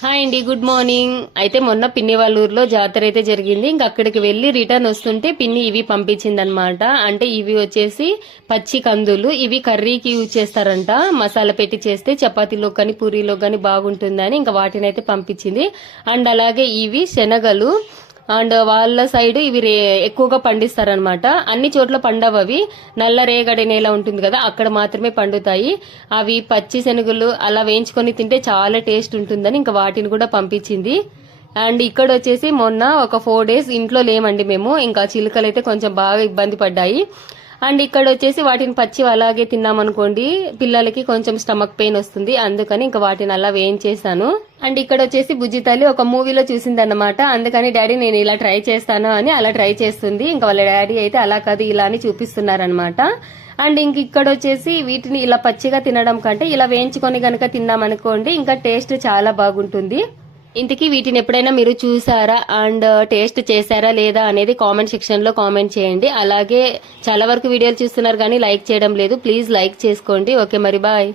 Hi అండి, good morning. అయితే మొన్న పిన్ని వాళ్ళ ఊర్లో జాతర అయితే జరిగింది. ఇంక అక్కడికి వెళ్లి రిటర్న్ వస్తుంటే పిన్ని ఇవి పంపించింది అనమాట. అంటే ఇవి వచ్చేసి పచ్చి కందులు. ఇవి కర్రీకి యూజ్ చేస్తారంట. మసాలా పెట్టి చేస్తే చపాతీలో కానీ పూరీలో కానీ బాగుంటుందని ఇంకా వాటిని అయితే పంపించింది. అండ్ అలాగే ఇవి శనగలు. అండ్ వాళ్ళ సైడ్ ఇవి ఎక్కువగా పండిస్తారనమాట. అన్ని చోట్ల పండవు అవి. నల్ల రేగడి నేల ఉంటుంది కదా, అక్కడ మాత్రమే పండుతాయి. అవి పచ్చి శనగలు అలా వేయించుకొని తింటే చాలా టేస్ట్ ఉంటుందని ఇంకా వాటిని కూడా పంపించింది. అండ్ ఇక్కడ వచ్చేసి మొన్న ఒక 4 days ఇంట్లో లేమండి మేము. ఇంకా చిలుకలు అయితే కొంచెం బాగా ఇబ్బంది పడ్డాయి. అండ్ ఇక్కడ వచ్చేసి వాటిని పచ్చి అలాగే తిన్నామనుకోండి పిల్లలకి కొంచెం స్టమక్ పెయిన్ వస్తుంది. అందుకని ఇంకా వాటిని అలా వేయించేసాను. అండ్ ఇక్కడ వచ్చేసి బుజ్జి తల్లి ఒక మూవీలో చూసింది అనమాట. అందుకని డాడీ నేను ఇలా ట్రై చేస్తాను అని అలా ట్రై చేస్తుంది. ఇంకా వాళ్ళ డాడీ అయితే అలా కాదు ఇలా అని చూపిస్తున్నారనమాట. అండ్ ఇంక ఇక్కడ వచ్చేసి వీటిని ఇలా పచ్చిగా తినడం కంటే ఇలా వేయించుకొని గనక తిన్నామనుకోండి ఇంకా టేస్ట్ చాలా బాగుంటుంది. ఇంతకీ వీటిని ఎప్పుడైనా మీరు చూసారా అండ్ టేస్ట్ చేశారా లేదా అనేది కామెంట్ సెక్షన్ లో కామెంట్ చేయండి. అలాగే చాలా వరకు వీడియోలు చూస్తున్నారు కానీ లైక్ చేయడం లేదు. ప్లీజ్ లైక్ చేసుకోండి. ఓకే మరి బాయ్.